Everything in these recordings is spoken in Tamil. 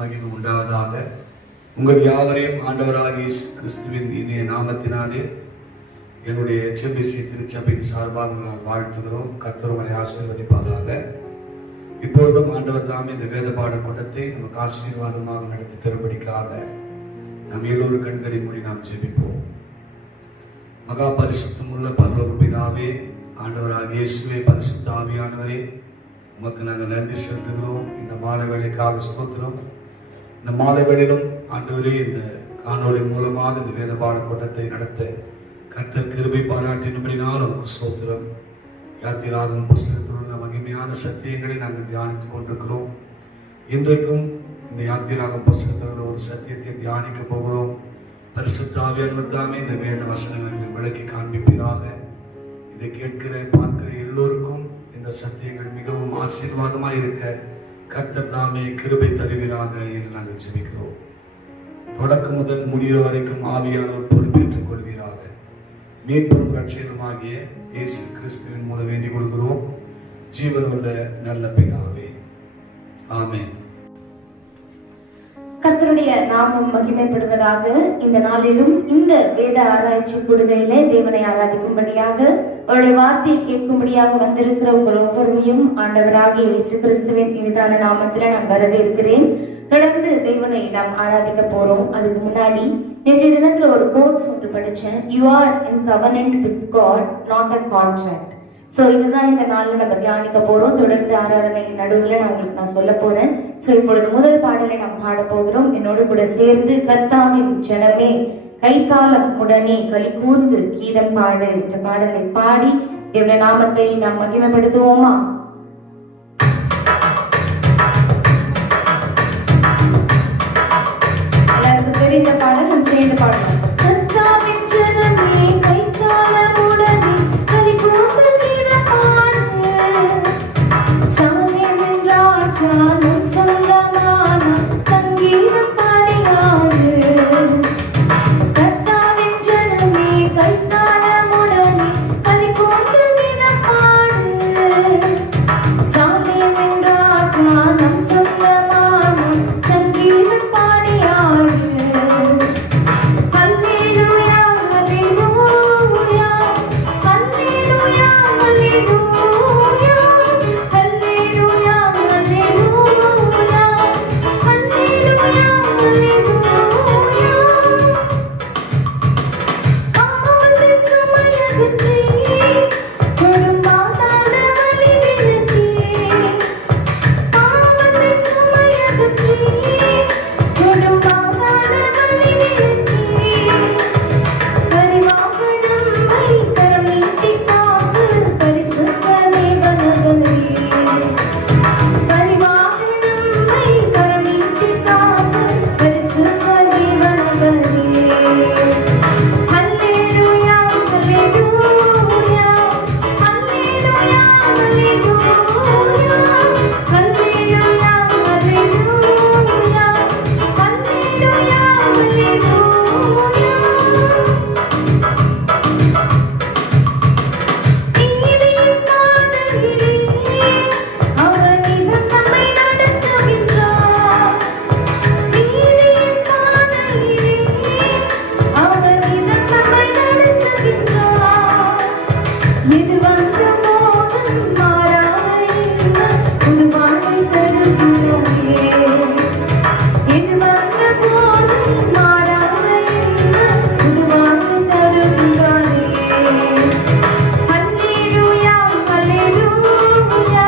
மகிமை உண்டாவதாக. உங்கள் யாவரையும் ஆண்டவராகிய இயேசு கிறிஸ்துவின் இனிய நாமத்தினாலே என்னுடைய HMBC திருச்சபையின் சார்பாக நாம் வாழ்த்துகிறோம். கர்த்தர் உங்களை ஆசீர்வதிப்பாராக. இப்பொழுதும் ஆண்டவர் தாமே இந்த வேத பாட கூட்டத்தை நமக்கு ஆசீர்வாதமாக நடத்தி தரும்படிக்காக நாம் எல்லோரு கண்களை மூடி நாம் ஜெபிப்போம். மகா பரிசுத்தம் உள்ள பரலோக பிதாவே, ஆண்டவராகிய இயேசுவே, பரிசுத்த ஆவியானவரே, உமக்கு நாங்கள் நன்றி செலுத்துகிறோம். இந்த மாலை வேளைக்காக ஸ்தோத்திரம். இந்த மாலை வேளையிலும் ஆண்டவரே, இந்த காணொலி மூலமாக இந்த வேத பாட கூட்டத்தை நடத்த கர்த்தர் கிருபை பாராட்டினபடினால் உமக்கு ஸ்தோத்திரம். யாத்திராகம புஸ்தகத்தில் உள்ள மகிமையான சத்தியங்களை நாங்கள் தியானித்துக் கொண்டிருக்கிறோம். இன்றைக்கும் இந்த யாத்திராகம புஸ்தகத்தில் ஒரு சத்தியத்தை தியானிக்க போகிறோம். பரிசுத்த ஆவியானவர் தாமே இந்த வேத வசனங்களை விளக்கி காண்பிப்பீராக. இதை கேட்கிற பார்க்கிற எல்லோருக்கும் இந்த சத்தியங்கள் மிகவும் ஆசீர்வாதமாக இருக்க கர்த்தர் தாமே கிருபை தருவீராக என்று நாங்கள் ஜெபிக்கிறோம். தொடக்கம் முதல் முடிகிற வரைக்கும் ஆவியானவர் பொறுப்பேற்றுக் கொள்வீராக. மீட்பெரும் ரட்சகருமாகிய இயேசு கிறிஸ்துவின் மூலம் வேண்டிக் கொள்கிறோம், ஜீவனுள்ள நல்ல பிதாவே, ஆமென். கர்த்தருடைய நாமம் மகிமைப்படுவதாக. இந்த நாளிலும் இந்த வேத ஆராய்ச்சி கூடுகையிலே தேவனை ஆராதிக்கும்படியாக, அவருடைய வார்த்தையை கேட்கும்படியாக வந்திருக்கிற உங்கள் ஒவ்வொருமையும் ஆண்டவராகிய இயேசு கிறிஸ்துவின் இனிதான நாமத்தில் நான் வரவேற்கிறேன். தொடர்ந்து தேவனை நாம் ஆராதிக்க போறோம். அதுக்கு முன்னாடி நேற்றைய தினத்துல ஒரு கோட்ஸ் ஒன்று படிச்சேன். You are in covenant with God, not a contract. So இதுதான் இந்த நாளில் நம்ம தியானிக்க போறோம். தொடர்ந்து ஆராதனை நடுவில் நான் சொல்ல போறேன். ஸோ இப்பொழுது முதல் பாடலை நாம் பாட போகிறோம். என்னோடு கூட சேர்ந்து கர்த்தாவின் ஜனமே கைத்தாளம் உடனே களி கூர்ந்து கீதம் பாடு என்ற பாடலை பாடி தேவனுடைய நாமத்தை நாம் மகிமைப்படுத்துவோமா? எல்லாருக்கும் தெரிந்த பாடல் நாம் சேர்ந்து பாடலாம். கர்த்தாவின் ஜனமே கைத்தாளம் உடனே களி கூர்ந்து கீதம் பாடு, சாலேமின் ராஜாவின் சொந்தமான சங்கீதம் பாடினாரு. கர்த்தாவின் ஜனமே கைத்தாளம் உடனே களி கூர்ந்து கீதம் பாடு, சாலேமின் ராஜாவின் சொந்தமான சங்கீதம் பாடினாரு. ஹல்லேலூயா ஹல்லேலூயா ஹல்லேலூயா ஹல்லேலூயா ஹல்லேலூயா ஹல்லேலூயா ஹல்லேலூயா ஹல்லேலூயா. பாவத்தின் சுமையகற்றி கொடும் பாதாள வலி விலக்கி, பாவத்தின் சுமையகற்றி கொடும் பாதாள வலி விலக்கி, பரிவாகனம் வைத்தரம் நீட்டி காத்து பரிசுத்த தேவனவரே, பரிவாகனம் வைத்தரம் நீட்டி காத்து பரிசுத்த தேவனவரே. ஹல்லேலூயா ஹல்லேலூயா ஹல்லேலூயா ஹல்லேலூயா ஹல்லேலூயா ஹல்லேலூயா ஹல்லேலூயா ஹல்லேலூயா. நீதியின் பாதையிலே அவர் நிதம் நம்மை நடத்துகின்றார். நீதியின் பாதையிலே அவர் நிதம் நம்மை நடத்துகின்றார். எது வந்த போதும் மாறாத இன்பம் புது வாழ்வை தருகிறாரே. எது வந்த போதும் மாறாத இன்பம் புது வாழ்வை தருகிறாரே. ஹல்லேலூயா ஹல்லேலூயா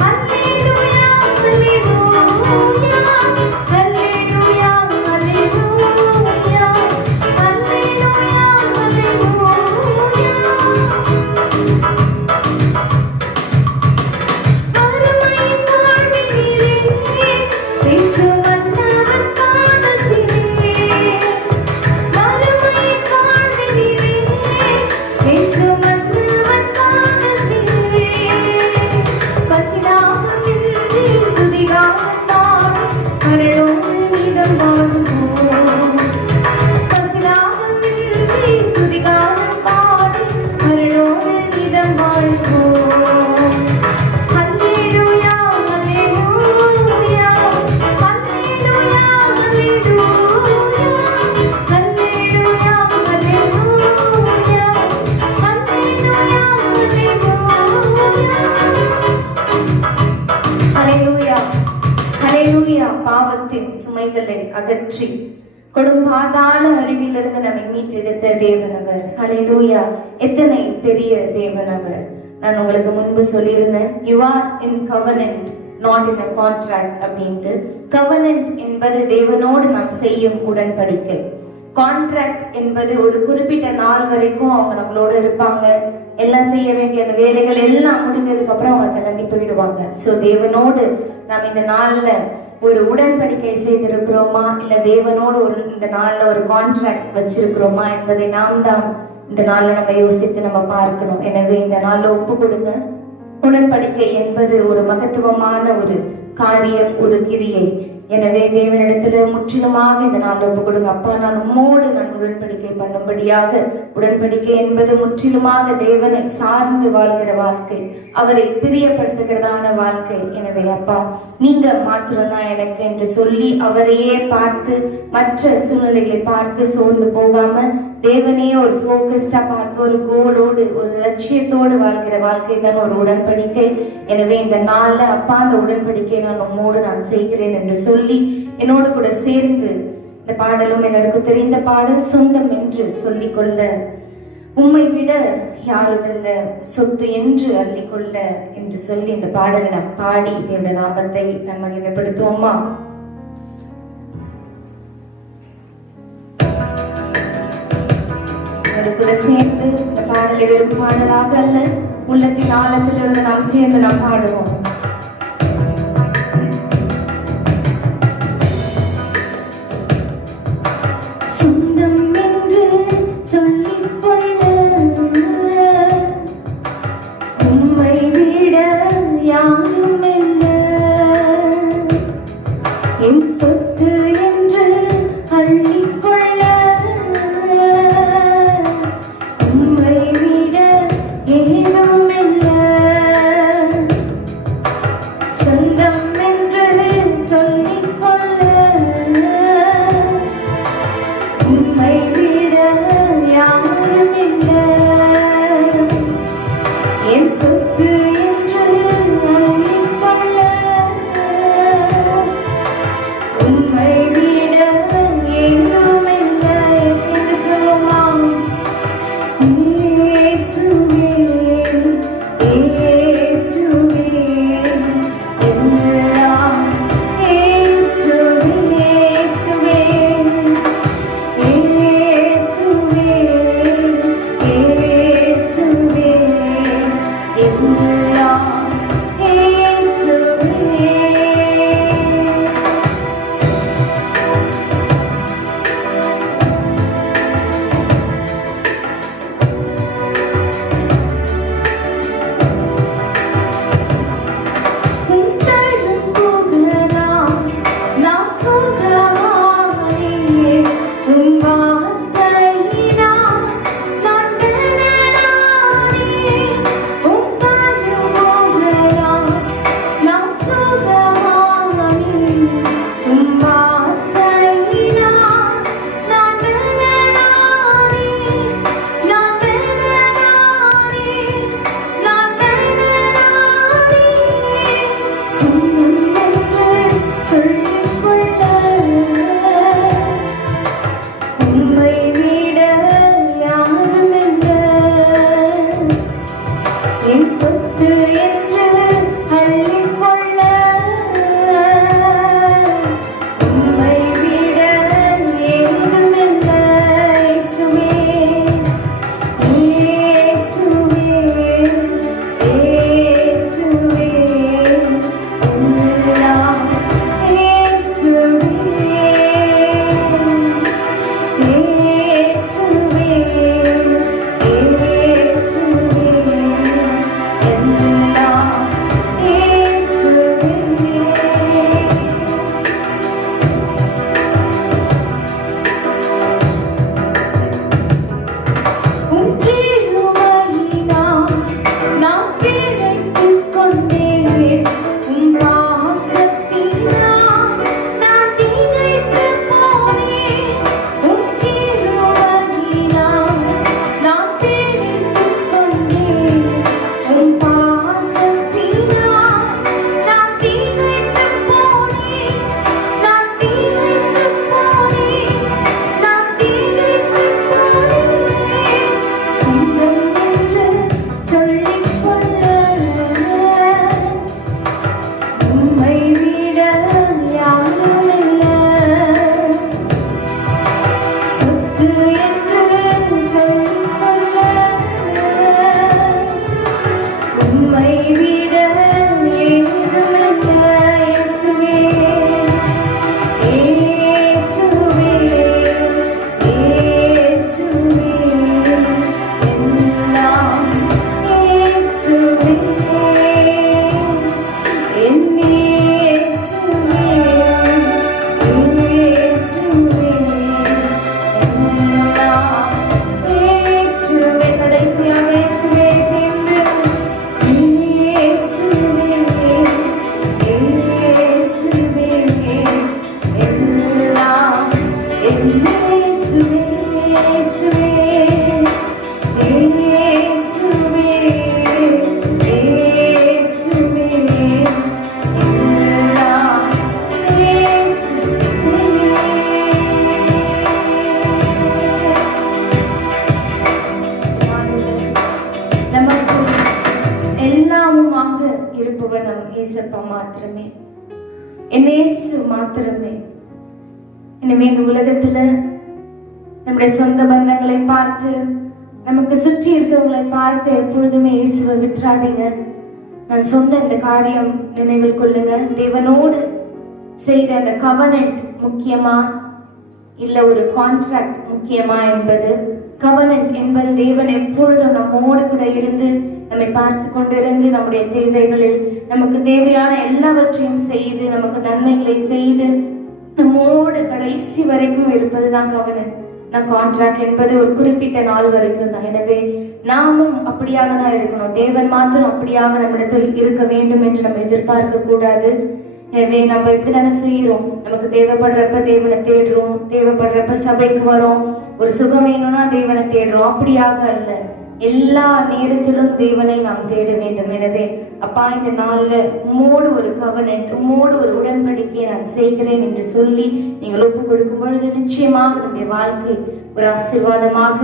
ஹல்லேலூயா ஹல்லேலூயா ஹல்லேலூயா ஹல்லேலூயா ஹல்லேலூயா ஹல்லேலூயா. வறுமையின் வாழ்வினிலே இயேசு மன்னவன் பாதத்திலே, வறுமையின் வாழ்வினிலே இயேசு மன்னவன் பாதத்திலே, பசிதாகமின்றி துதிகாரம் பாடி பரலோக பாவத்தின் சுமைகளை அகற்றி கொடும்பாதாள அழிவிலிருந்து நம்மை மீட்டெடுத்த தேவன் அவர். ஹல்லேலூயா! எத்தனை பெரிய தேவன் அவர். நான் உங்களுக்கு முன்பு சொல்லியிருந்தேன், you are in covenant not in a contract அப்படின்ட்டு. கவனன்ட் என்பது தேவனோடு நாம் செய்யும் உடன்படிக்கை. கான்ட்ராக்ட் என்பது ஒரு குறிப்பிட்ட நாள் வரைக்கும் அவங்க நம்மளோட இருப்பாங்க, எல்லாம் செய்ய வேண்டிய அந்த வேலைகள் எல்லாம் முடிஞ்சதுக்கு அப்புறம் அவங்க கிளம்பி போயிடுவாங்க. ஸோ தேவனோடு நாம் இந்த நாள்ல ஒரு உடன்படிக்கை செய்திருக்கிறோமா, இல்ல தேவனோடு இந்த நாள்ல ஒரு கான்ட்ராக்ட் வச்சிருக்கிறோமா என்பதை நாம் தான் இந்த நாள்ல நம்ம யோசித்து நம்ம பார்க்கணும். எனவே இந்த நாள்ல ஒப்பு கொடுங்க. உடன்படிக்கை என்பது ஒரு மகத்துவமான ஒரு காரியம், ஒரு கிரியை. எனவே தேவனிடத்துல முற்றிலுமாக இந்த நாள் ஒப்பு கொடுங்க. அப்பா, நான் உம்மோடு நான் உடன்படிக்கை பண்ணும்படியாக. உடன்படிக்கை என்பது முற்றிலுமாக தேவனை சார்ந்து வாழ்கிற வாழ்க்கை, அவரை பிரியப்படுத்துகிறதான வாழ்க்கை. எனவே அப்பா, நீங்க மாத்திரம்தான் எனக்கு என்று சொல்லி அவரையே பார்த்து, மற்ற சூழ்நிலைகளை பார்த்து சோர்ந்து போகாம தேவனையே ஒரு போக்கஸ்டா பார்த்து, ஒரு கோலோடு ஒரு லட்சியத்தோடு வாழ்கிற வாழ்க்கை தான் ஒரு உடன்படிக்கை. எனவே இந்த நாள்ல அப்பா, அந்த உடன்படிக்கை நான் உம்மோடு நான் செய்கிறேன் என்று சொல்லி என்னோடு கூட சேர்ந்து இந்த பாடலும் எனக்கு தெரிந்த பாடல், சொந்தம் என்று சொல்லிக்கொள்ள உம்மை விட யாரும் இல்ல, சொத்து என்று அள்ளிக்கொள்ள என்று சொல்லி இந்த பாடலை நாம் பாடி இதனுடைய நாமத்தை நாம் மகிமைப்படுத்துவோமா? கூட சேர்ந்து இந்த பாடலை வெறும் பாடலாக அல்ல, உள்ளத்தின் ஆழத்திலிருந்து நாம் சேர்ந்து நாம் பாடுவோம். சொந்தம் என்று சொல்லிக்கொள்ள உம்மை விட யாரும் இல்ல, என் சொத்து என்று அள்ளிக்கொள்ள உம்மை விட ஏதும் இல்ல. சொந்தம் என்று சொல்லிக்கொள்ள உம்மை விட யாரும் இல்ல, என் சொத்து என்று அள்ளிக்கொள்ள உம்மை விட ஏதும் இல்ல. சேர்ந்து சொல்லுமா? இயேசுவே, இயேசுவே, எல்லாம் இயேசுவே, இயேசுவே, இயேசுவே, இயேசுவே, எல்லாம் இயேசுவே. உந்தரும் புகழாம் நான் சுகமானே, உம் வார்த்தையினால் நான் பலனானே. உந்தரும் புகழாம் நான் சுகமானே, உம் வார்த்தையினால் நான் பலனானே. நான் பலனானே, நான் பலனானே. சொந்தம் என்று சொல்லிக்கொள்ள மாத்திரமே. எனவே இந்த உலகத்துல நம்முடைய சொந்த பந்தங்களை பார்த்து, நமக்கு சுற்றி இருக்கவங்களை பார்த்து எப்பொழுதுமே இயேசுவை விட்டுறாதீங்க. நான் சொன்ன இந்த காரியம் நினைவில் கொள்ளுங்க. தேவனோடு செய்த அந்த கவனன்ட் முக்கியமா, இல்ல ஒரு கான்ட்ராக்ட் முக்கியமா என்பது. கவனன்ட் என்பது தேவன் எப்பொழுதும் நம்மோடு கூட இருந்து, நம்மை பார்த்து கொண்டிருந்து, நம்முடைய தேவைகளில் நமக்கு தேவையான எல்லாவற்றையும் செய்து, நமக்கு நன்மைகளை செய்து, நம்மோடு கடைசி வரைக்கும் இருப்பதுதான் கவனன்ட். கான்ட்ராக்ட் என்பது ஒரு குறிப்பிட்ட நாள் வரைக்கும் தான். எனவே நாமும் அப்படியாக தான் இருக்கணும். தேவன் மாத்திரம் அப்படியாக நம்மிடத்தில் இருக்க வேண்டும் என்று நம்ம எதிர்பார்க்க கூடாது. எனவே நம்ம இப்படித்தானே செய்யறோம். நமக்கு தேவைப்படுறப்ப தேவனை தேடுறோம், தேவைப்படுறப்ப சபைக்கு வரோம், ஒரு சுகம் வேணும்னா தேவனை தேடுறோம். அப்படியாக அல்ல, எல்லா நேரத்திலும் தேவனை நாம் தேட வேண்டும். எனவே அப்பா, இந்த நாள்ல உம்மோடு ஒரு கவனன்ட், உம்மோடு ஒரு உடன்படிக்கையை நான் செய்கிறேன் என்று சொல்லி நீங்கள் ஒப்பு கொடுக்கும் பொழுது நிச்சயமாக நம்முடைய வாழ்க்கை ஒரு ஆசீர்வாதமாக,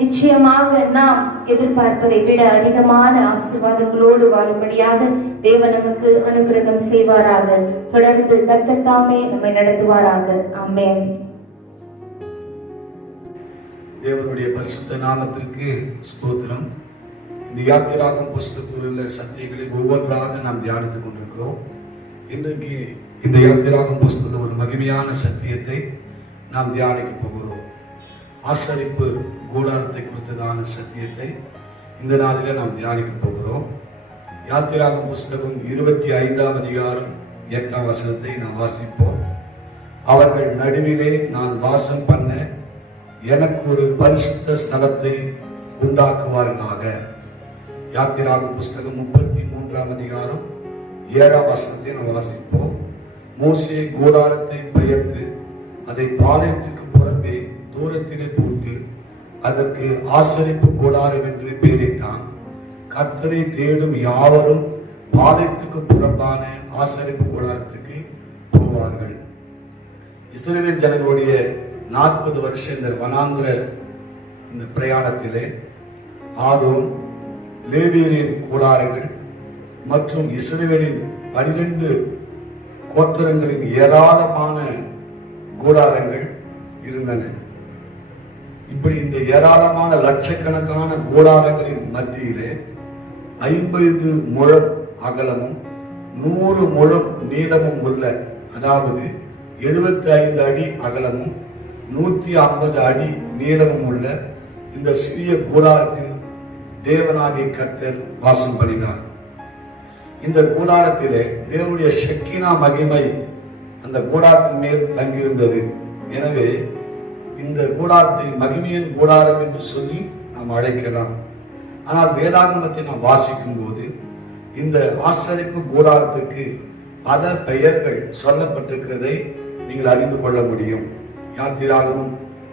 நிச்சயமாக நாம் எதிர்பார்ப்பதை விட அதிகமான ஆசீர்வாதங்களோடு வாழும்படியாக தேவன் நமக்கு அனுகிரகம் செய்வாராக. தொடர்ந்து கர்த்தர் தாமே நம்மை நடத்துவாராக. ஆமென். தேவனுடைய பரிசுத்த நாமத்திற்கு ஸ்தோத்திரம். இந்த யாத்திராகம் புஸ்தகத்தில் உள்ள சத்தியங்களை ஒவ்வொன்றாக நாம் தியானித்துக் கொண்டிருக்கிறோம். இன்றைக்கு இந்த யாத்திராகம் புஸ்தகத்தில் ஒரு மகிமையான சத்தியத்தை நாம் தியானிக்க போகிறோம். ஆசரிப்பு கூடாரத்தை குறித்ததான சத்தியத்தை இந்த நாளில் நாம் தியானிக்க போகிறோம். யாத்திராகம் புஸ்தகம் 25ஆம் அதிகாரம் 8ஆம் வசனத்தை நாம் வாசிப்போம். அவர்கள் நடுவிலே நான் வாசம் பண்ண எனக்கு ஒரு பரிசுத்த ஸ்தலத்தை உண்டாக்குவார்களாக. யாத்திராகும் புஸ்தகம் 33ஆம் அதிகாரம் 7ஆம் வசனத்தை நாம் வாசிப்போம். மோசே கூடாரத்தை பெயர்த்து அதை பாளையத்துக்கு புறம்பே தூரத்திலே போட்டு அதற்கு ஆசரிப்பு கூடாரம் என்று பெயரிட்டான். கர்த்தரை தேடும் யாவரும் பாளையத்துக்கு புறம்பான ஆசரிப்பு கூடாரத்துக்கு போவார்கள். இஸ்ரவேல் ஜனங்களுடைய 40 வருஷம் இந்த வனாந்திர இந்த பிரயாணத்திலே ஆரோன், லேவியரின் கூடாரங்கள் மற்றும் இஸ்ரவேலின் 12 கோத்திரங்களின் ஏராளமான கூடாரங்கள் இருந்தன. இப்படி இந்த ஏராளமான லட்சக்கணக்கான கூடாரங்களின் மத்தியிலே 50 முழம் அகலமும் 100 முழம் நீளமும் உள்ள, அதாவது 75 அடி அகலமும் 150 அடி நீளமும் உள்ள இந்த சிறிய கூடாரத்தில் தேவனாகிய கர்த்தர் வாசம் பண்ணினார். இந்த கூடாரத்திலே தேவனுடைய ஷெக்கினா மகிமை அந்த கூடாரத்தின் மேல் தங்கியிருந்தது. எனவே இந்த கூடாரத்தை மகிமையின் கூடாரம் என்று சொல்லி நாம் அழைக்கலாம். ஆனால் வேதாகமத்தை நாம் வாசிக்கும் போது இந்த ஆசரிப்பு கூடாரத்திற்கு பல பெயர்கள் சொல்லப்பட்டிருக்கிறதை நீங்கள் அறிந்து கொள்ள முடியும். யாத்திராகமம்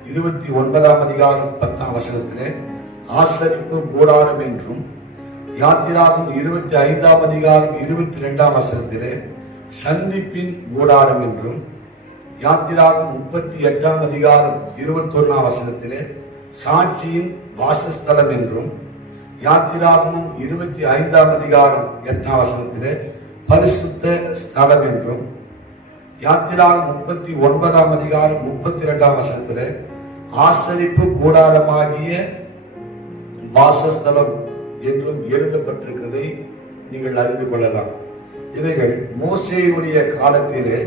29ஆம் அதிகாரம் 10ஆம் வசனத்திலே ஆசரிப்பு கூடாரம் என்றும், யாத்திராகமம் 25ஆம் அதிகாரம் 22ஆம் வசனத்திலே சந்திப்பின் கூடாரம் என்றும், யாத்திராகமம் 38ஆம் அதிகாரம் 21ஆம் வசனத்திலே சாட்சியின் வாசஸ்தலம் என்றும், யாத்திராகமம் 25ஆம் அதிகாரம் 8ஆம் வசனத்திலே பரிசுத்த ஸ்தலம் என்றும், யாத்திராகமம் 39ஆம் அதிகாரம் 32ஆம் வசனத்திலே ஆசரிப்பு கூடாரமாகிய வாசஸ்தலம் என்றும் எழுதப்பட்டிருக்கிறதை நீங்கள் அறிந்து கொள்ளலாம். இவைகள் மோசேயுடைய காலத்திலே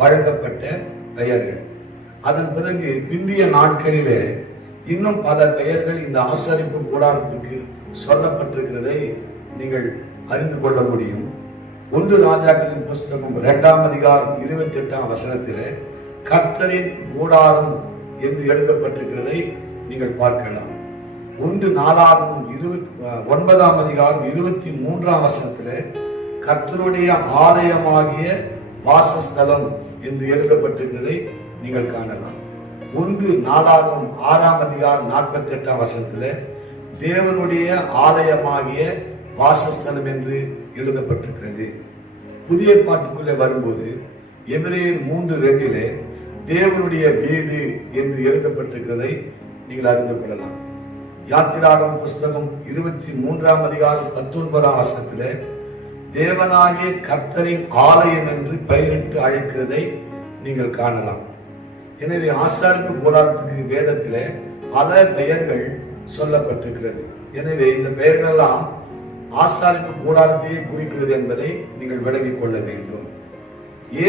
வழங்கப்பட்ட பெயர்கள். அதன் பிறகு பிந்திய நாட்களிலே இன்னும் பல பெயர்கள் இந்த ஆசரிப்பு கூடாரத்துக்கு சொல்லப்பட்டிருக்கிறதை நீங்கள் அறிந்து கொள்ள முடியும். 1 ராஜாக்களின் புஸ்தகம் 2ஆம் அதிகாரம் 28ஆம் வசனத்திலே கர்த்தரின் கூடாரம் என்று எழுதப்பட்டிருக்கிறதை நீங்கள் பார்க்கலாம். 1 நாளாகமம் 9ஆம் அதிகாரம் 23ஆம் வசனத்திலே கர்த்தருடைய ஆலயமாகிய வாசஸ்தலம் என்று எழுதப்பட்டிருக்கிறதை நீங்கள் காணலாம். 1 நாளாகமம் 6ஆம் அதிகாரம் 48ஆம் வசனத்திலே தேவனுடைய ஆலயமாகிய வாசஸ்தலம் என்று எழுதப்பட்டிருக்கிறது. புதிய பாட்டுக்குள்ளே வரும்போது எபிரேயர் 3:2 தேவனுடைய வீடு என்று எழுதப்பட்டிருக்கிறதை நீங்கள் அறிந்து கொள்ளலாம். யாத்திராகமம் புஸ்தகம் 23ஆம் அதிகாரம் 19ஆம் வசனத்திலே தேவனாகிய கர்த்தரின் ஆலயம் என்று பெயரிட்டு அழைக்கிறதை நீங்கள் காணலாம். எனவே ஆசாரிப்பு கூடாரத்துக்கு வேதத்திலே பல பெயர்கள் சொல்லப்பட்டிருக்கிறது. எனவே இந்த பெயர்கள் எல்லாம் ஆசாரிப்பு கூடாரத்தையே குறிக்கிறது என்பதை நீங்கள் விளங்கிக் கொள்ள வேண்டும்.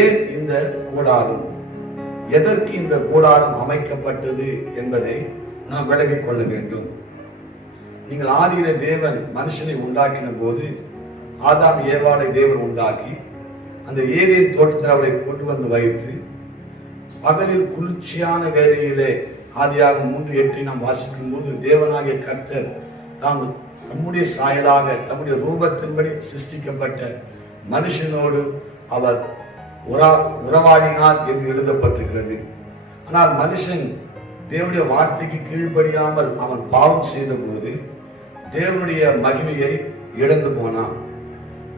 ஏன் இந்த கூடாரம், எதற்கு இந்த கூடாரம் அமைக்கப்பட்டது என்பதை நாம் விளங்கிக் கொள்ள வேண்டும். நீங்கள் ஆதியிலே தேவன் மனுஷனை உண்டாக்கின போது ஆதாம் ஏவாளை தேவன் உண்டாக்கி அந்த ஏதேன் தோட்டத்தில் அவளை கொண்டு வந்து வைத்து பகலில் குளிர்ச்சியான வேளையிலே ஆதியாகமம் 3:8 நாம் வாசிக்கும் போது தேவனாகிய கர்த்தர் தாம் நம்முடைய சாயலாக தம்முடைய ரூபத்தின்படி சிருஷ்டிக்கப்பட்ட மனுஷனோடு அவர் உறவாடினார் என்று எழுதப்பட்டிருக்கிறது. ஆனால் மனுஷன் தேவனுடைய வார்த்தைக்கு கீழ்ப்படியாமல் அவன் பாவம் செய்த போது தேவனுடைய மகிமையை இழந்து போனான்.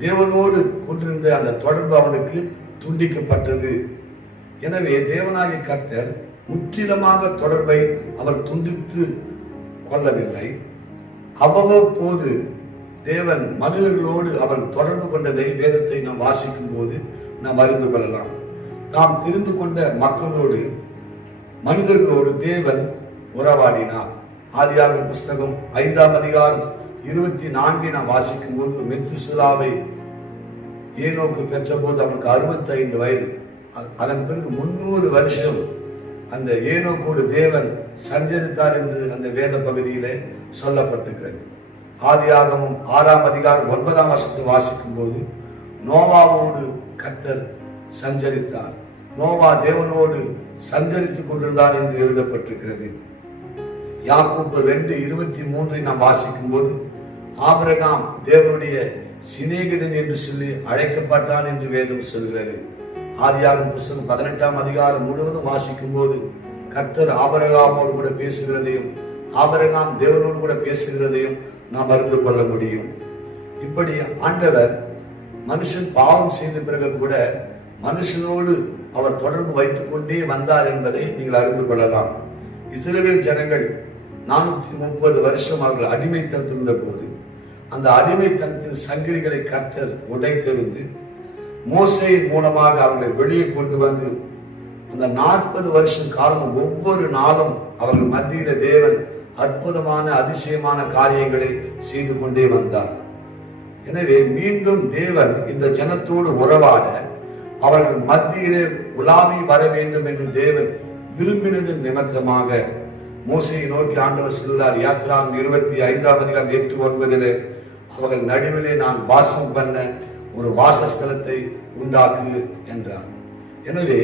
தேவனோடு கொண்டிருந்த அந்த தொடர்பு அவனுக்கு துண்டிக்கப்பட்டது. எனவே தேவனாகிய கர்த்தர் முற்றிலுமாக தொடர்பை அவர் துண்டித்து கொள்ளவில்லை. அவ்வப்போது தேவன் மனிதர்களோடு அவர் தொடர்பு கொண்டதை வேதத்தை நாம் வாசிக்கும் போது நாம் அறிந்து கொள்ளலாம். நாம் தெரிந்து கொண்ட மக்களோடு மனிதர்களோடு தேவன் உறவாடினார். ஆதியாகமம் புஸ்தகம் 5ஆம் அதிகாரம் 24 நாம் வாசிக்கும் போது மெத்துசலாவை ஏனோக்கு பெற்ற போது அவனுக்கு 65 வயது. அதன் பிறகு 300 வருஷம் அந்த ஏனோக்கோடு தேவன் சஞ்சரித்தார் என்று அந்த வேத பகுதியிலே சொல்லப்பட்டிருக்கிறது. ஆதியாகமம் 6ஆம் அதிகாரம் 9ஆம் வசனத்தை வாசிக்கும் போது நோவாவோடு கர்த்தர் சஞ்சரித்தார், நோவா தேவனோடு சஞ்சரித்துக் கொண்டிருந்தார் என்று எழுதப்பட்டிருக்கிறது. யாக்கோபு 2:23 நாம் வாசிக்கும் போது ஆபிரகாம் தேவனுடைய சிநேகிதன் என்று சொல்லி அழைக்கப்பட்டான் என்று வேதம் சொல்கிறது. ஆதியாகமம் புஸ்தகம் 18ஆம் அதிகாரம் முழுவதும் வாசிக்கும் போது கர்த்தர் ஆபிரகாமோடு கூட பேசுகிறதையும் ஆபிரகாம் தேவனோடு கூட பேசுகிறதையும் நாம் அறிந்து கொள்ள முடியும். இப்படி ஆண்டவர் மனுஷன் பாவம் செய்த பிறகு கூட மனுஷனோடு அவர் தொடர்பு வைத்துக் கொண்டே வந்தார் என்பதை நீங்கள் அறிந்து கொள்ளலாம். இஸ்ரவேல் ஜனங்கள் 430 வருஷம் அவர்கள் அடிமைத்தனத்தில் இருந்த போது அந்த அடிமைத்தனத்தின் சங்கிலிகளை கர்த்தர் உடைத்தெறிந்து மோசேயின் மூலமாக அவர்களை வெளியே கொண்டு வந்து அந்த 40 வருஷம் காலம் ஒவ்வொரு நாளும் அவர்கள் மத்தியில தேவன் அற்புதமான அதிசயமான காரியங்களை செய்து கொண்டே வந்தார். எனவே மீண்டும் தேவன் இந்த ஜனத்தோடு உறவாட அவர்கள் மத்தியிலே உலாவி வர வேண்டும் என்று தேவன் விரும்பினது நிமித்தமாக மோசையை நோக்கி ஆண்டவர் சொல்கிறார். யாத்ராகமம் 25ஆம் அதிகாரம் 8-9 அவர்கள் நடுவிலே நான் வாசம் பண்ண ஒரு வாசஸ்தலத்தை உண்டாக்கு என்றார். எனவே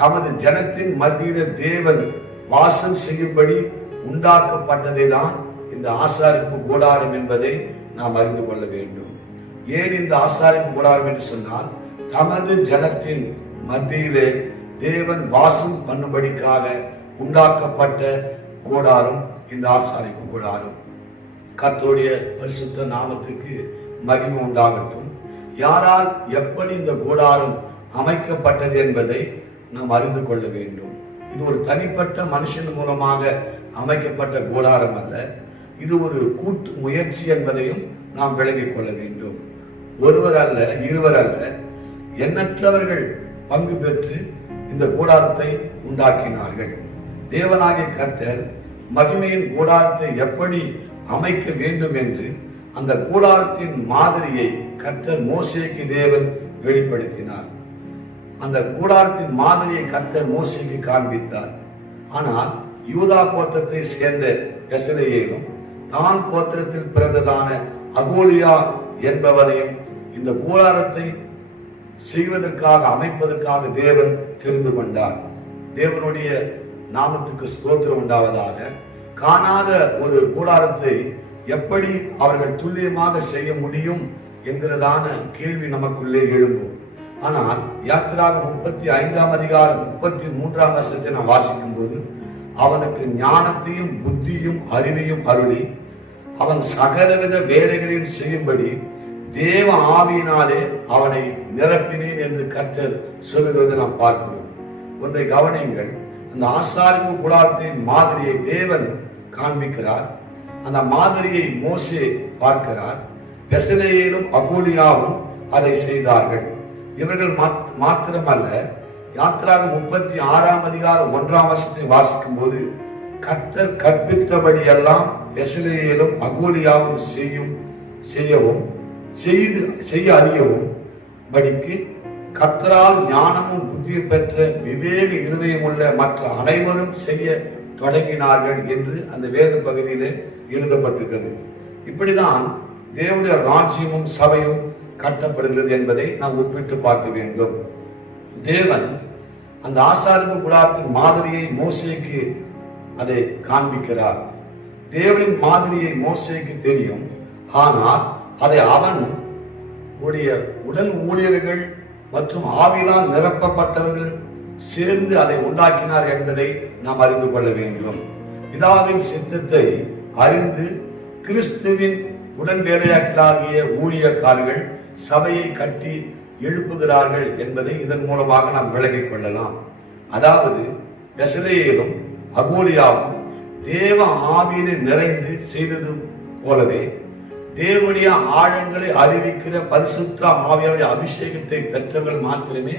தமது ஜனத்தின் மத்தியில தேவன் வாசம் செய்யும்படி உண்டாக்கப்பட்டதை தான் இந்த ஆசாரிப்பு கூடாரம் என்பதை நாம் அறிந்து கொள்ள வேண்டும். ஏன் இந்த ஆசாரிப்பு கூடாரம் என்று சொன்னால் தமது ஜனத்தின் மத்தியிலே தேவன் வாசம் பண்ணும்படிக்காக உண்டாக்கப்பட்ட கூடாரம் இந்த ஆசாரிப்பு கூடாரம். கர்த்தருடைய பரிசுத்த நாமத்துக்கு மகிமை உண்டாகட்டும். யாரால் எப்படி இந்த கூடாரம் அமைக்கப்பட்டது என்பதை நாம் அறிந்து கொள்ள வேண்டும். இது ஒரு தனிப்பட்ட மனுஷன் மூலமாக அமைக்கப்பட்ட கூடாரம் அல்ல, இது ஒரு கூட்டு முயற்சி என்பதையும் நாம் விளங்கிக் கொள்ள வேண்டும். ஒருவர் அல்ல, இருவர் அல்ல, எண்ணற்றவர்கள் பங்கு பெற்று இந்த கூடாரத்தை உண்டாக்கினார்கள். தேவனாகிய கர்த்தர் மகிமையின் கூடாரத்தை எப்படி அமைக்க வேண்டும் என்று அந்த கூடாரத்தின் மாதிரியை கர்த்தர் மோசேக்கு தேவன் வெளிப்படுத்தினார். அந்த கூடாரத்தின் மாதிரியை கர்த்தர் மோசேக்கு காண்பித்தார். ஆனால் யூதா கோத்திரத்தை சேர்ந்த பெசலேயேலும் தான் கோத்திரத்தில் பிறந்ததான அகோலியா என்பவனையும் இந்த கூடாரத்தை செய்வதற்காக அமைப்பதற்காக தேவன் தெரிந்து கொண்டார். தேவனுடைய நாமத்துக்கு ஸ்தோத்திரம் உண்டாவதாக. காணாத ஒரு கூடாரத்தை எப்படி அவர்கள் துல்லியமாக செய்ய முடியும் என்கிறதான கேள்வி நமக்குள்ளே எழும்பும். ஆனால் யாத்திராகமம் 35ஆம் அதிகாரம் 33ஆம் வசனத்தை நாம் வாசிக்கும் போது அவனுக்கு ஞானத்தையும் புத்தியும் அறிவையும் அருளி அவன் சகலவித வேலைகளையும் செய்யும்படி தேவ ஆவியினாலே அவனை நிரப்பினேன் என்று கர்த்தர் சொல்லுகிறது நாம் பார்க்கிறோம். ஒன்றை கவனியுங்கள், அந்த ஆசாரிப்பு கூடாரத்தின் மாதிரியை தேவன் காண்பிக்கிறார். அந்த மாதிரியை மோசே பார்க்கிறார். பெசலேயேலும் அகோலியாவும் அதை செய்தார்கள். இவர்கள் மாத்திரமல்ல, யாத்திராகமம் 36ஆம் அதிகாரம் 1ஆம் வசனத்தை வாசிக்கும் போது, கர்த்தர் கற்பித்தபடி எல்லாம் பெசலேயேலும் அகோலியாவும் செய்ய அறியவும் படிக்கு கர்த்தரால் ஞானமும் புத்தியும் பெற்ற விவேக இருதயமுள்ள மற்ற அனைவரும் செய்ய தொடங்கினார்கள் என்று அந்த வேத பகுதியிலே எழுதப்பட்டிருக்கிறது. இப்படிதான் தேவனுடைய ராஜ்யமும் சபையும் கட்டப்படுகிறது என்பதை நாம் ஒப்பிட்டு பார்க்க வேண்டும். தேவன் அந்த ஆசாரிப்பு கூடாரத்தின் மாதிரியை மோசேக்கு அதை காண்பிக்கிறார். தேவனின் மாதிரியை மோசேக்கு தெரியும், ஆனால் அதை அவன் உடைய உடல் ஊழியர்கள் மற்றும் ஆவியினால் நிரப்பப்பட்டவர்கள் சேர்ந்து அதை உண்டாக்கினார் என்பதை நாம் அறிந்து கொள்ள வேண்டும். பிதாவின் சித்தத்தை அறிந்து கிறிஸ்துவின் உடன் வேலையாட்களாகிய ஊழியக்காரர்கள் சபையை கட்டி எழுப்புகிறார்கள் என்பதை இதன் மூலமாக நாம் விளங்கிக் கொள்ளலாம். அதாவது பெசலேயேலும் அகோலியாவும் தேவ ஆவியினை நிறைந்து செய்தது போலவே தேவனுடைய ஆழங்களை அறிவிக்கிற பரிசுத்த ஆவியாருடைய அபிஷேகத்தை பெற்றவர்கள் மாத்திரமே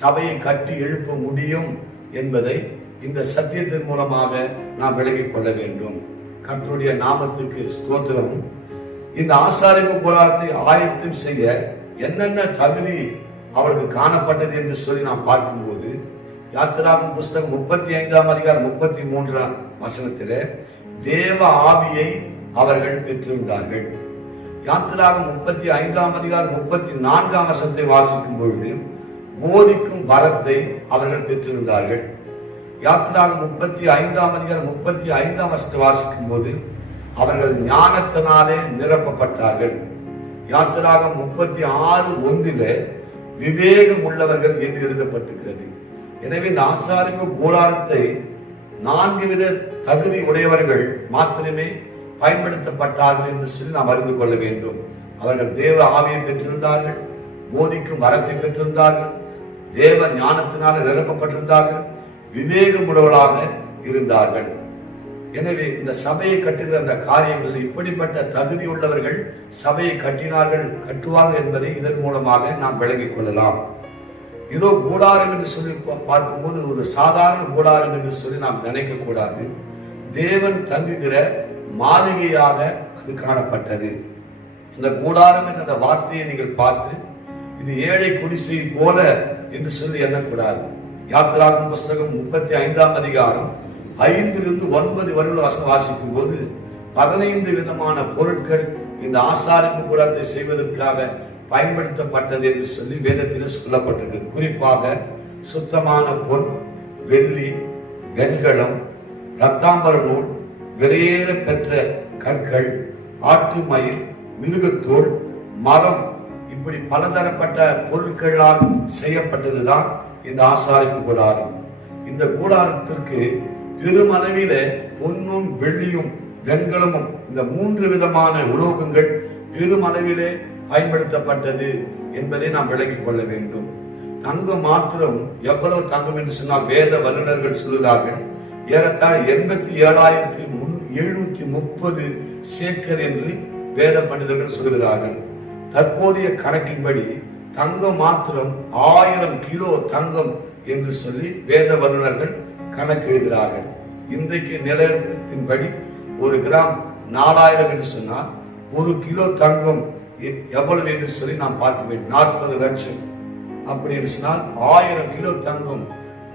சபையை கட்டி எழுப்ப முடியும் என்பதை இந்த சத்தியத்தின் மூலமாக நாம் விளங்கிக் கொள்ள வேண்டும். கர்த்தருடைய நாமத்துக்கு ஸ்தோத்திரம். இந்த ஆசாரிப்பு கூடாரத்தை ஆயத்தம் செய்ய என்னென்ன தகுதி அவளுக்கு காணப்பட்டது என்று சொல்லி நாம் பார்க்கும்போது, யாத்திராகமம் புஸ்தகம் 35ஆம் அதிகாரம் 33ஆம் வசனத்திலே தேவ ஆவியை அவர்கள் பெற்றிருந்தார்கள். யாத்திராகமம் 35ஆம் அதிகாரம் 34ஆம் வசனத்தை வாசிக்கும் பொழுது போதிக்கும் வரத்தை அவர்கள் பெற்றிருந்தார்கள். யாத்திராகமம் 35ஆம் அதிகாரம் 35ஆம் வசனத்தை வாசிக்கும் போது அவர்கள் ஞானத்தினாலே நிரப்பப்பட்டார்கள். யாத்திராகமம் 36:1 விவேகம் உள்ளவர்கள் என்று எழுதப்பட்டிருக்கிறது. எனவே இந்த ஆசாரிப்பு கூடாரத்தை 4 வித தகுதி உடையவர்கள் மாத்திரமே பயன்படுத்தப்பட்டார்கள் என்று சொல்லி நாம் அறிந்து கொள்ள வேண்டும். அவர்கள் தேவ ஆவியை பெற்றிருந்தார்கள், போதிக்கும் வரத்தை பெற்றிருந்தார்கள், தேவ ஞானத்தினால் நிரப்பப்பட்டிருந்தார்கள், விவேகம் உடையவர்களாக இருந்தார்கள். எனவே இந்த சபையை கட்டுகிற அந்த காரியங்கள் இப்படிப்பட்ட தகுதி உள்ளவர்கள் சபையை கட்டுவார்கள் என்பதை இதன் மூலமாக நாம் விளங்கிக் கொள்ளலாம். இதோ கூடாரம் என்று சொல்லி பார்க்கும்போது ஒரு சாதாரண கூடாரம் என்று சொல்லி நாம் நினைக்க கூடாது. தேவன் தங்குகிற மாளிகையாக அது காணப்பட்டது. இந்த கூடாரம் என்ற வார்த்தையை நீங்கள் பார்த்து இது ஏழை குடிசை போல என்று சொல்லி எண்ணக்கூடாது. யாத்திராகமம் புஸ்தகம் 35ஆம் அதிகாரம் 5-9 வரை வாசிக்கும் போது 15 விதமான பொருட்கள் இந்த ஆசாரிப்பு கூடாரத்தை செய்வதற்காக பயன்படுத்தப்பட்டது என்று சொல்லி வேதத்தில் சொல்லப்பட்டிருக்கிறது. குறிப்பாக சுத்தமான பொன், வெள்ளி, வெண்கலம், இரத்தாம்பர நூல், வெளியேற பெற்ற கற்கள், ஆட்டு மயில், மிருகத்தோல், மரம், இப்படி பலதரப்பட்ட பொருட்களால் செய்யப்பட்டதுதான் இந்த ஆசாரிப்பு கூடாரம். இந்த கூடாரத்திற்கு பெருமளவில பொன்னும் வெள்ளியும் வெண்கலமும் இந்த 3 விதமான உலோகங்கள் பெருமளவிலே பயன்படுத்தப்பட்டது என்பதை நாம் விளங்கிக் கொள்ள வேண்டும். தங்கம் மாத்திரம் எவ்வளவு தங்கம் என்று சொன்னால் வேத வல்லுநர்கள் சொல்கிறார்கள் ஏறத்தாழ 87,730 சேக்கர் என்று வேத பண்டிதர்கள் சொல்கிறார்கள். தற்போதைய கணக்கின்படி தங்கம் மாத்திரம் 1000 கிலோ தங்கம் என்று சொல்லி வேத வல்லுநர்கள் கணக்கெடுக்கிறார்கள். இன்றைக்கு நிலையத்தின்படி 1 கிராம் 4000 என்று சொன்னால் 1 கிலோ தங்கம் எவ்வளவு என்று சொல்லி நாம் பார்க்க வேண்டும். 40 லட்சம். அப்படி என்று சொன்னால் 1000 கிலோ தங்கம்,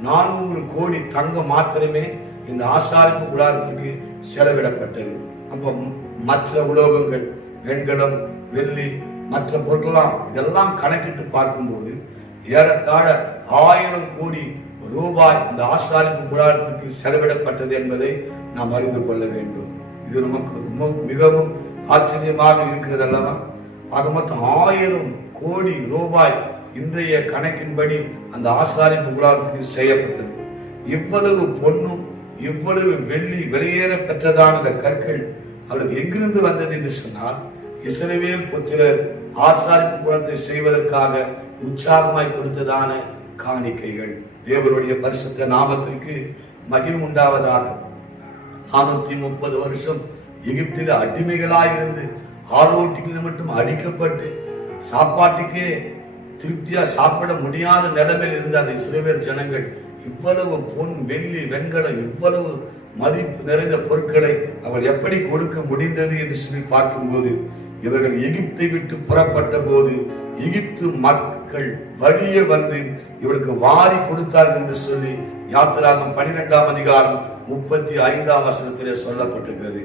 400 கோடி தங்கம் மாத்திரமே இந்த ஆசாரிப்பு கூடாரத்துக்கு செலவிடப்பட்டது. அப்ப மற்ற உலோகங்கள், வெண்கலம், வெள்ளி, மற்ற பொருட்களாம் இதெல்லாம் கணக்கிட்டு பார்க்கும்போது ஏறத்தாழ 1000 கோடி ரூபாய் இந்த ஆசாரிப்பு கூடாரத்துக்கு செலவிடப்பட்டது என்பதை நாம் அறிந்து கொள்ள வேண்டும். இது நமக்கு மிகவும் ஆச்சரியமாக இருக்கிறது அல்லவா? ஆக மொத்தம் 1000 கோடி ரூபாய் இன்றைய கணக்கின்படி அந்த ஆசாரிப்பு கூடாரத்துக்கு செய்யப்பட்டது. இவ்வளவு பொன்னும் இவ்வளவு வெள்ளி வெளியேற பெற்றதான அந்த கற்கள் அவளுக்கு எங்கிருந்து வந்தது என்று சொன்னால், இஸ்ரவேல் புத்திரர் ஆசாரிப்பு கூடாரத்தை செய்வதற்காக உற்சாகமாய் கொடுத்ததான காணிக்கைகள். தேவனுடைய பரிசுத்த நாமத்திற்கு மகிமை உண்டாவதாக. 430 வருஷம் எகிப்தில் அடிமைகளாயிருந்து ஆலோட்டிகள் மட்டும் அடிக்கப்பட்டு சாப்பாட்டுக்கே திருப்தியா சாப்பிட முடியாத நிலைமையில் இருந்த அந்த இஸ்ரவேல் ஜனங்கள் இவ்வளவு பொன் வெள்ளி வெண்கலம் இவ்வளவு மதிப்பு நிறைந்த பொருட்களை அவள் எப்படி கொடுக்க முடிந்தது என்று சொல்லி பார்க்கும்போது, இவர்கள் எகிப்தை விட்டு புறப்பட்ட போது எகிப்து மக்கள் வழியே வந்து இவளுக்கு வாரி கொடுத்தார்கள் என்று சொல்லி யாத்திராகம் 12ஆம் அதிகாரம் 35ஆம் வசனத்திலே சொல்லப்பட்டிருக்கிறது.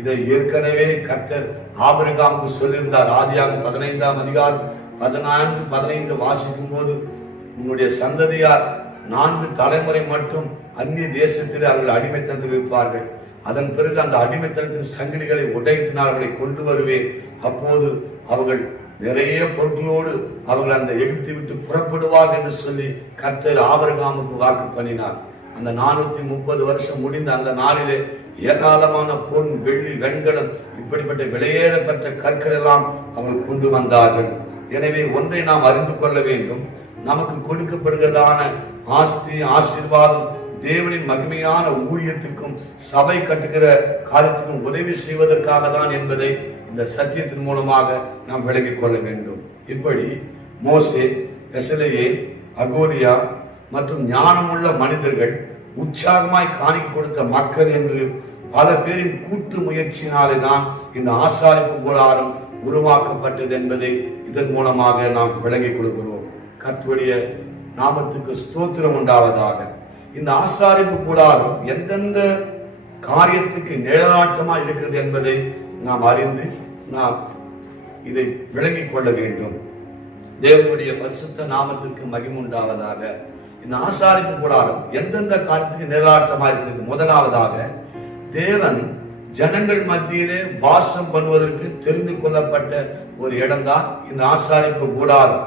இதை ஏற்கனவே கர்த்தர் ஆபிரகாமுக்கு சொல்லியிருந்தார். ஆதியாகமம் 15ஆம் அதிகாரம் 14, 15 வாசிக்கும் போது, உன்னுடைய சந்ததியார் 4 தலைமுறை மட்டும் அந்நிய தேசத்தில் அவர்கள் அடிமைத்தனத்தில் இருப்பார்கள். அதன் பிறகு அந்த அடிமைத்தனத்தின் சங்கிலிகளை உடைத்து நான் அவர்களை கொண்டு வருவேன். அப்போது அவர்கள் நிறைய பொருட்களோடு அவர்கள் அந்த எகிப்தை விட்டு புறப்படுவார்கள் என்று சொல்லி கர்த்தர் ஆபிரகாமுக்கு வாக்கு பண்ணினார். அந்த 430 வருஷம் முடிந்த அந்த நாளிலே ஏராளமான பொன் வெள்ளி வெண்கலம் இப்படிப்பட்ட விலையேறப்பட்ட கற்கள் எல்லாம் அவர்கள் கொண்டு வந்தார்கள். எனவே ஒன்றை நாம் அறிந்து கொள்ள வேண்டும். நமக்கு கொடுக்கப்படுகிறதான ஆஸ்தி ஆசீர்வாதம் தேவனின் மகிமையான ஊழியத்துக்கும் சபை கட்டுகிற காரியத்துக்கும் உதவி செய்வதற்காக தான் என்பதை இந்த சத்தியத்தின் மூலமாக நாம் விளங்கிக் கொள்ள வேண்டும். இப்படி மோசே, பெசலேயே, அகோனியா மற்றும் ஞானமுள்ள மனிதர்கள் உற்சாகமாய் காணிக்கை கொடுத்த மக்கள் என்று பல பேரின் கூட்டு முயற்சியினாலே தான் இந்த ஆசாரிப்பு கூடாரம் உருவாக்கப்பட்டது என்பதை இதன் மூலமாக நாம் விளங்கிக் கொள்கிறோம். கர்த்தருடைய நாமத்துக்கு ஸ்தோத்திரம் உண்டாவதாக. இந்த ஆசாரிப்பு கூடாரம் எந்தெந்த காரியத்துக்கு நிழலாட்டமா இருக்கிறது என்பதை நாம் அறிந்து நாம் இதை விளங்கிக் கொள்ள வேண்டும். தேவனுடைய பரிசுத்த நாமத்திற்கு மகிமை உண்டாவதாக. இந்த ஆசாரிப்பு கூடாரம் எந்தெந்த காரியத்துக்கு நிழலாட்டமா இருக்கிறது? முதலாவதாக, தேவன் ஜனங்கள் மத்தியிலே வாசம் பண்ணுவதற்கு தெரிந்து கொள்ளப்பட்ட ஒரு இடம்தான் இந்த ஆசாரிப்பு கூடாரம்.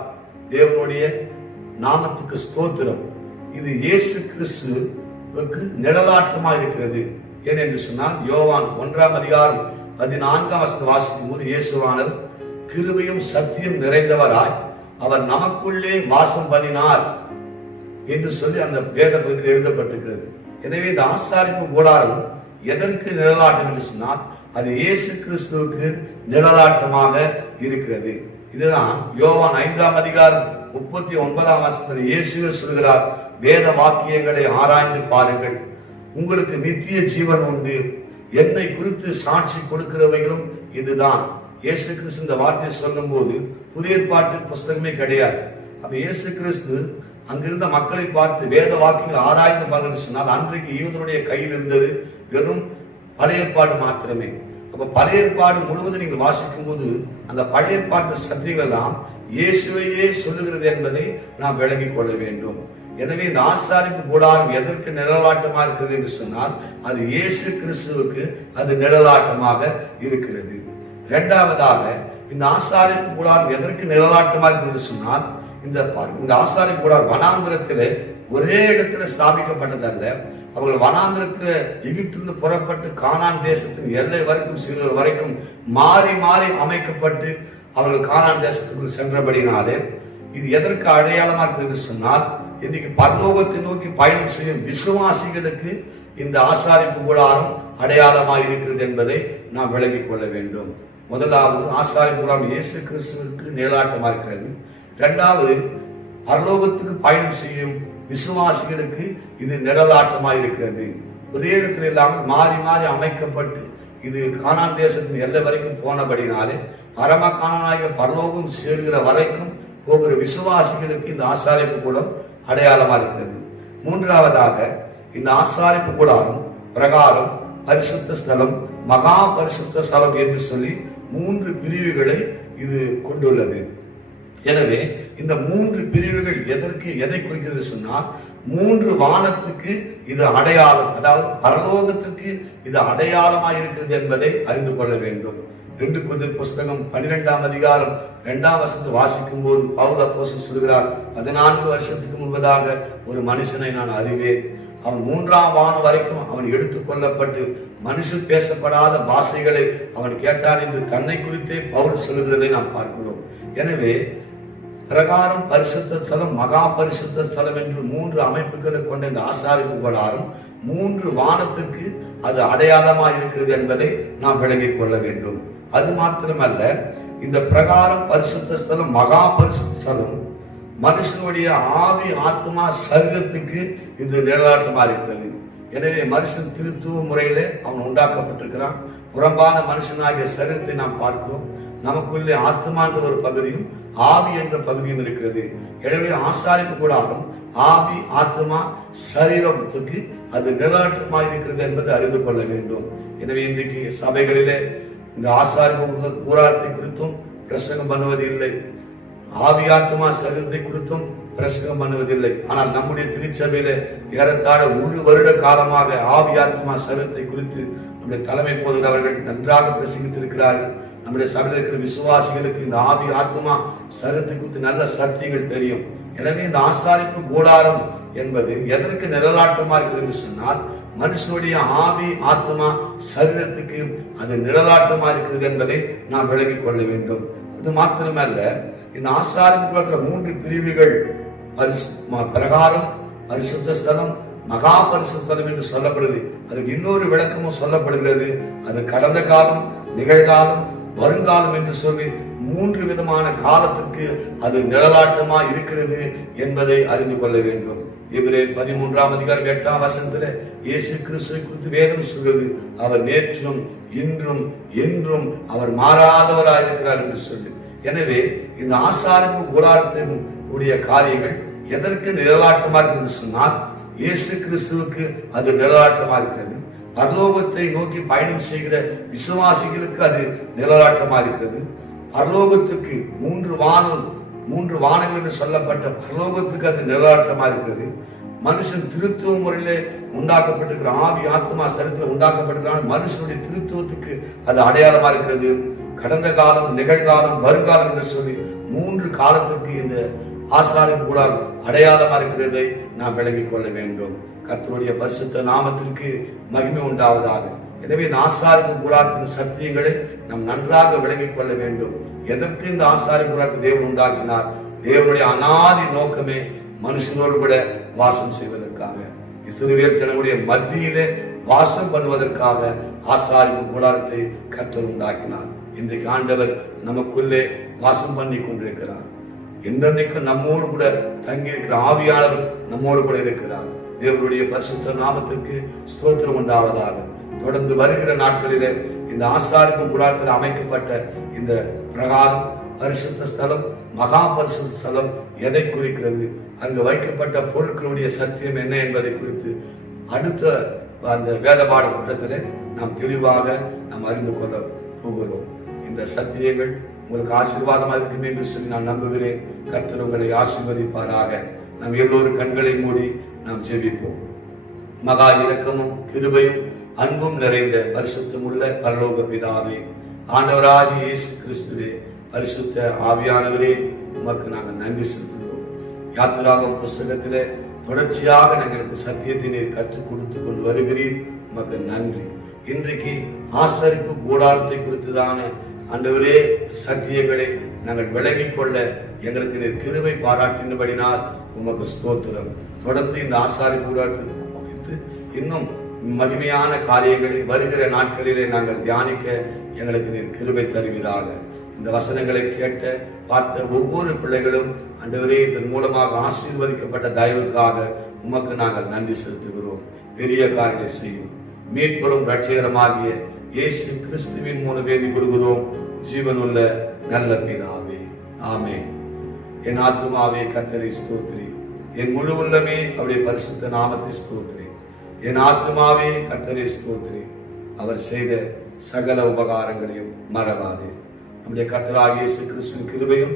தேவனுடைய நாமத்துக்கு ஸ்தோத்திரம். இது இயேசு கிறிஸ்துவுக்கு நிழலாட்டமா இருக்கிறது. ஏனென்று சொன்னால் யோவான் 1ஆம் அதிகாரம் 14ஆம் வசனத்தை வாசிக்கும் போது, இயேசுவானவர் கிருபையும் சத்தியம் நிறைந்தவராய் அவர் நமக்குள்ளே வாசம் பண்ணினார் என்று சொல்லி அந்த வேத பகுதியில் எழுதப்பட்டிருக்கிறது. எனவே இந்த ஆசாரிப்பு கூடாரம் எதற்கு நிழலாட்டம் என்று சொன்னால் அது இயேசு கிறிஸ்துவுக்கு நிழலாட்டமாக இருக்கிறது. இதுதான் யோவான் 5ஆம் அதிகாரம் 39ஆம் வசனத்தில் இயேசுவே சொல்கிறார், வேத வாக்கியங்களை ஆராய்ந்து பாருங்கள், உங்களுக்கு நித்திய ஜீவன் உண்டு, என்னை குறித்து சாட்சி கொடுக்கிறவைகளும் இதுதான். இயேசு கிறிஸ்து இந்த வார்த்தையை சொல்லும் போது புதிய ஏற்பாட்டு புஸ்தகமே கிடையாது. அப்ப இயேசு கிறிஸ்து அங்கிருந்த மக்களை பார்த்து வேத வாக்கியங்கள் ஆராய்ந்து பாருங்கள் சொன்னால், அன்றைக்கு யூதருடைய கையில் இருந்தது வெறும் பழைய ஏற்பாடு மாத்திரமே. அப்ப பழைய ஏற்பாடு முழுவதும் நீங்கள் வாசிக்கும் போது அந்த பழைய ஏற்பாட்டு சத்தியங்கள் எல்லாம் இயேசுவையே சொல்லுகிறது என்பதை நாம் விளங்கிக் கொள்ள வேண்டும். எனவே இந்த ஆசாரிப்பு கூடாரம் எதற்கு நிழலாட்டமா இருக்கிறது என்று சொன்னால் அது இயேசு கிறிஸ்துவுக்கு அது நிழலாட்டமாக இருக்கிறது. இரண்டாவதாக, இந்த ஆசாரிப்பு கூடாரம் எதற்கு நிழலாட்டமா இருக்கிறது என்று சொன்னால், இந்த ஆசாரிப்பு கூடாரம் வனாந்திரத்திலே ஒரே இடத்துல ஸ்தாபிக்கப்பட்டதல்ல. அவர்கள் வனாந்திரத்தில் எகிப்திலிருந்து புறப்பட்டு கானான் தேசத்தின் எல்லை வரைக்கும் சிறுவர் வரைக்கும் மாறி மாறி அமைக்கப்பட்டு அவர்கள் கானான் தேசத்துக்குள் சென்றபடினாலே இது எதற்கு அடையாளமா இருக்கிறது என்று சொன்னால், இன்னைக்கு பரலோகத்தை நோக்கி பயணம் செய்யும் விசுவாசிகளுக்கு இந்த ஆசாரிப்பு கூடாரம் அடையாளமா இருக்கிறது என்பதை நாம் விளங்கிக் கொள்ள வேண்டும். முதலாவது, ஆசாரிப்பு கூடாரம் இயேசு கிறிஸ்துவுக்கு நிழலாட்டமா இருக்கிறது. இரண்டாவது, பரலோகத்துக்கு பயணம் செய்யும் விசுவாசிகளுக்கு இது நிழலாட்டமா இருக்கிறது. ஒரே இடத்துல இல்லாமல் மாறி மாறி அமைக்கப்பட்டு இது கானான் தேசத்தின் எல்லை வரைக்கும் போனபடினாலே பரம கானானாகிய பரலோகம் சேர்கிற வரைக்கும் போகிற விசுவாசிகளுக்கு இந்த ஆசாரிப்பு கூடம் அடையாளமா இருக்கிறது. மூன்றாவதாக, இந்த ஆசாரிப்பு கூடாரம் பிரகாரம், பரிசுத்த ஸ்தலம், மகா பரிசுத்த ஸ்தலம் என்று சொல்லி 3 பிரிவுகளை இது கொண்டுள்ளது. எனவே இந்த 3 பிரிவுகள் எதை குறிக்கிறது சொன்னால், 3 வானத்திற்கு இது அடையாளம், அதாவது பரலோகத்திற்கு இது அடையாளமாக இருக்கிறது என்பதை அறிந்து கொள்ள வேண்டும். 2 கொரிந்தியர் புஸ்தகம் 12ஆம் அதிகாரம் 2ஆம் வசனத்தை வாசிக்கும் போது பவுல் அப்போஸ்தலன் சொல்கிறார், 14 வருஷத்துக்கு முன்பதாக ஒரு மனுஷனை நான் அறிவேன், அவன் 3ஆம் வானம் வரைக்கும் அவன் எடுத்துக் கொள்ளப்பட்டு மனுஷன் பேசப்படாத பாஷைகளை அவன் கேட்டான் என்று தன்னை குறித்தே பவுல் சொல்லுகிறதை நாம் பார்க்கிறோம். எனவே பிரகாரம், பரிசுத்த ஸ்தலம், மகா பரிசுத்த ஸ்தலம் என்று 3 அமைப்புகளை கொண்ட இந்த ஆசாரிப்பு கூடாரம் 3 வானத்திற்கு அது அடையாளமா இருக்கிறது என்பதை நாம் விளங்கிக் கொள்ள வேண்டும். அது மாத்திரமல்ல, இந்த பிரகாரம், பரிசுத்த ஸ்தலம், மகா பரிசுத்த ஸ்தலம் மனுஷனுடைய ஆவி ஆத்மா சரீரத்துக்கு இது நிழலாட்டமா இருக்கிறது. எனவே மனுஷன் திருத்துவ முறையில அவன் உண்டாக்கப்பட்டிருக்கிறான். புறம்பான மனுஷனாகிய சரீரத்தை நாம் பார்க்கிறோம். நமக்குள்ளே ஆத்மா என்ற ஒரு பகுதியும் ஆவி என்ற பகுதியும் இருக்கிறது. எனவே ஆசாரிப்பு கூடாரம் ஆவி ஆத்மா சரீரத்துக்கு அது நிழலாட்டமாக இருக்கிறது என்பதை அறிந்து கொள்ள வேண்டும். எனவே இன்றைக்கு சபைகளிலே இந்த ஆசாரிப்பு கூடாரத்தை குறித்தும் பிரசங்கம் பண்ணுவது இல்லை, ஆவி ஆத்மா சரீரத்தை குறித்தும் பிரசங்கம் பண்ணுவதில்லை. ஆனால் நம்முடைய திருச்சபையில ஏறத்தாழ 1 வருட காலமாக ஆவி ஆத்மா சரீரத்தை குறித்து நம்முடைய தலைமை போதகர் அவர்கள் நன்றாக பிரசங்கித்திருக்கிறார்கள். நம்முடைய சபையில் இருக்கிற விசுவாசிகளுக்கு இந்த ஆவி ஆத்மா சரீரத்தை குறித்து நல்ல சத்தியங்கள் தெரியும். எனவே இந்த ஆசாரிப்பு கூடாரம் என்பது எதற்கு நிழலாட்டமா இருக்கிறது என்று சொன்னால், மனுஷனுடைய ஆவி ஆத்மா சரீரத்துக்கு அது நிழலாட்டமா இருக்கிறது என்பதை நாம் விளங்கிக் கொள்ள வேண்டும். அது மாத்திரமல்ல, இந்த ஆசாரிப்பு 3 பிரிவுகள் பிரகாரம், பரிசுத்த ஸ்தலம், மகா பரிசுத்த ஸ்தலம் என்று சொல்லப்படுது. அதுக்கு இன்னொரு விளக்கமும் சொல்லப்படுகிறது. அது கடந்த காலம், நிகழ்காலம், வருங்காலம் என்று சொல்லி 3 விதமான காலத்திற்கு அது நிழலாட்டமா இருக்கிறது என்பதை அறிந்து கொள்ள வேண்டும். எபிரேயர் 13ஆம் அதிகாரம் 8ஆம் வசனத்தில் இயேசு கிறிஸ்துவை குறித்து வேதம் சொல்கிறது, அவர் நேற்றும் இன்றும் என்றும் அவர் மாறாதவராயிருக்கிறார் என்று சொல்லி. எனவே இந்த ஆசாரிப்பு கூடாரத்தின் உடைய காரியங்கள் எதற்கு நிழலாட்டமா இருக்கிறது சொன்னால், இயேசு கிறிஸ்துவுக்கு அது நிழலாட்டமா இருக்கிறது. பரலோகத்தை நோக்கி பயணம் செய்கிற விசுவாசிகளுக்கு அது நிழலாட்டமா இருக்கிறது. பரலோகத்துக்கு 3 வானங்கள் என்று சொல்லப்பட்ட பரலோகத்துக்கு அது நிழலாட்டமா இருக்கிறது. மனுஷன் திருத்துவ முறையிலே உண்டாக்கப்பட்டிருக்கிற ஆவி ஆத்மா சரீரத்தில் உண்டாக்கப்பட்டிருக்கிற மனுஷனுடைய திருத்துவத்துக்கு அது அடையாளமா இருக்கிறது. கடந்த காலம், நிகழ்காலம், வருங்காலம் என்று சொல்லி 3 காலத்திற்கு இந்த ஆசாரிப்பு கூடாரம் அடையாளமா இருக்கிறதை நாம் விளங்கிக் கொள்ள வேண்டும். கர்த்தருடைய பரிசுத்த நாமத்திற்கு மகிமை உண்டாவதாக. எனவே இந்த ஆசாரிப்பு கூடாரத்தின் சத்தியங்களை நாம் நன்றாக விளங்கிக் கொள்ள வேண்டும். எதற்கு இந்த ஆசாரிப்பு கூடாரத்தை தேவன் உண்டாக்கினார்? தேவனுடைய அநாதி நோக்கமே மனுஷனோடு கூட வாசம் செய்வதற்காக, இஸ்ரவேல் ஜனங்களுடைய மத்தியிலே வாசம் பண்ணுவதற்காக ஆசாரிப்பு கூடாரத்தை கர்த்தர் உண்டாக்கினார். இன்றைக்கு ஆண்டவர் நமக்குள்ளே வாசம் பண்ணி கொண்டிருக்கிறார். இன்றைக்கு நம்மோடு கூட தங்கி இருக்கிற ஆவியாளர் நம்மோடு கூட இருக்கிறார். தேவனுடைய பரிசுத்த நாமத்திற்கு ஸ்தோத்திரம் உண்டாவதாக. தொடர்ந்து வருகிற நாட்களிலே இந்த ஆசாரிப்பு கூடாரத்தில் அமைக்கப்பட்ட இந்த பிரகாரம், பரிசுத்த ஸ்தலம், மகா பரிசுத்த ஸ்தலம் எதை குறிக்கிறது, அங்கு வைக்கப்பட்ட பொருட்களுடைய சத்தியம் என்ன என்பதை குறித்து அடுத்த அந்த வேதபாட கூட்டத்திலே நாம் தெளிவாக நாம் அறிந்து கொள்ள போகிறோம். இந்த சத்தியங்கள் உங்களுக்கு ஆசீர்வாதமாக இருக்கும் என்று சொல்லி நான் நம்புகிறேன். கர்த்தர் உங்களை ஆசீர்வதிப்பாராக. நாம் எல்லோரும் கண்களை மூடி நாம் ஜெபிப்போம். மகா இரக்கமும் கிருபையும் அன்பும் நிறைந்த பரிசுத்தமுள்ள பரலோக பிதாவே, ஆண்டவராகிய இயேசு கிறிஸ்துவே, பரிசுத்த ஆவியானவரே, உமக்கு நாங்கள் நன்றி செலுத்துகிறோம். யாத்திராகம புஸ்தகத்திலே தொடர்ச்சியாக எங்களுக்கு சத்தியத்தை நீர் கற்றுக் கொடுத்து கொண்டு வருகிறீர். உமக்கு நன்றி. இன்றைக்கு ஆசரிப்பு கூடாரத்தை குறித்துதான ஆண்டவரே சத்தியங்களை நாங்கள் விளங்கிக் கொள்ள எங்களுக்கு நீர் கிருபை பாராட்டினபடினால் உமக்கு ஸ்தோத்திரம். தொடர்ந்து இந்த ஆசாரிப்பு கூடாரத்தை குறித்து இன்னும் மகிமையான காரியங்களை வருகிற நாட்களிலே நாங்கள் தியானிக்க எங்களுக்கு நீர் கிருபை தருவீராக. இந்த வசனங்களை கேட்ட பார்த்த ஒவ்வொரு பிள்ளைகளும் ஆண்டவரே இதன் மூலமாக ஆசீர்வதிக்கப்பட்ட தயவுக்காக உமக்கு நாங்கள் நன்றி செலுத்துகிறோம். பெரிய காரியங்களை செய்யும் மீட்பெரும் இரட்சகருமாகிய இயேசு கிறிஸ்துவின் மூலம் வேண்டிக் கொள்கிறோம் ஜீவனுள்ள நல்ல பிதாவே, ஆமென். என் ஆத்துமாவே கர்த்தரை ஸ்தோத்திரி, என் முழு உள்ளமே அவருடைய பரிசுத்த நாமத்தை ஸ்தோத்திரி. என் ஆத்துமாவே கர்த்தரை ஸ்தோத்திரி, அவர் செய்த சகல உபகாரங்களையும் மறவாதே. நம்முடைய கர்த்தராகிய இயேசு கிறிஸ்துவின் கிருபையும்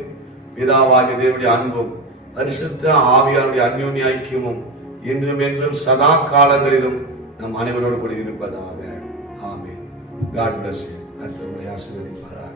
பிதாவாகிய தேவனுடைய அன்பும் பரிசுத்த ஆவியாருடைய அந்யோன்ய ஐக்கியமும் இன்றும் என்றும் சதா காலங்களிலும் நம் அனைவரோடு கூட இருப்பதாக. ஆமென். God bless you. கர்த்தர் உங்களை ஆசீர்வதிப்பாராக.